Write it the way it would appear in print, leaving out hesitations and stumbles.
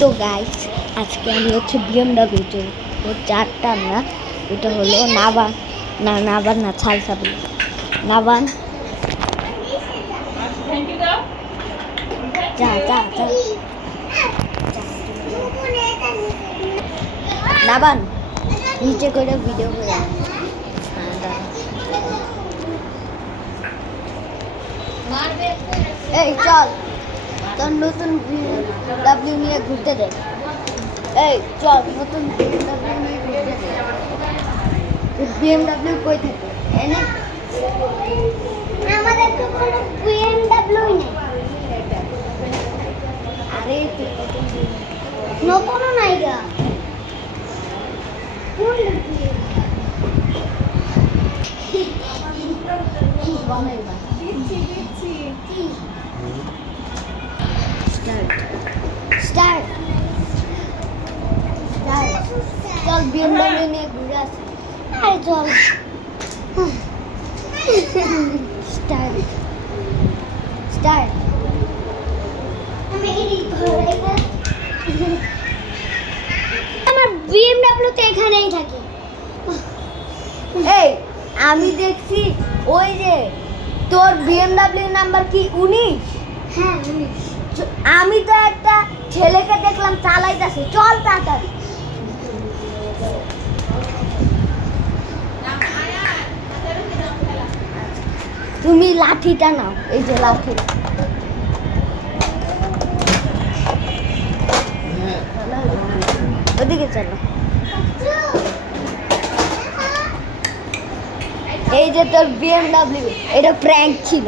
তো গাইস আজকে আমি হচ্ছে বিএমডব্লিউতে চারটা না, এটা হলো নাবান না ছালসাবি নাবান। যা যা যা নাবান নিচে করে ভিডিও করে এই চল তোর নতুন বিএমডব্লিউ নিয়ে ঘুরতে দে। এই চল নতুন বিএমডব্লিউ নিয়ে ঘুরতে দে। বিএমডব্লিউ কই থাকে এনে আমাদের তো কোনো বিএমডব্লিউ নেই। আরে তুই নতুন নাই গা কোন বানাইবা দিচ্ছি স্টার্ট চল বিএমডব্লিউ নিয়ে ঘুরে আসি। আরে চল স্টার্ট আমার বিএমডব্লিউ তো এখানেই থাকে। এই আমি দেখছি ওই যে তোর বিএমডব্লিউ নাম্বার কি 19? হ্যাঁ 19। আমি তো একটা ছেলেকে দেখলাম চালাইতেছে, চল তাড়াতাড়ি। তুমি লাঠিটা নাও, এই যে লাঠি। ওদিকে চলো। এই যে তোর বিএমডব্লিউ, এটা প্র্যাঙ্ক ছিল।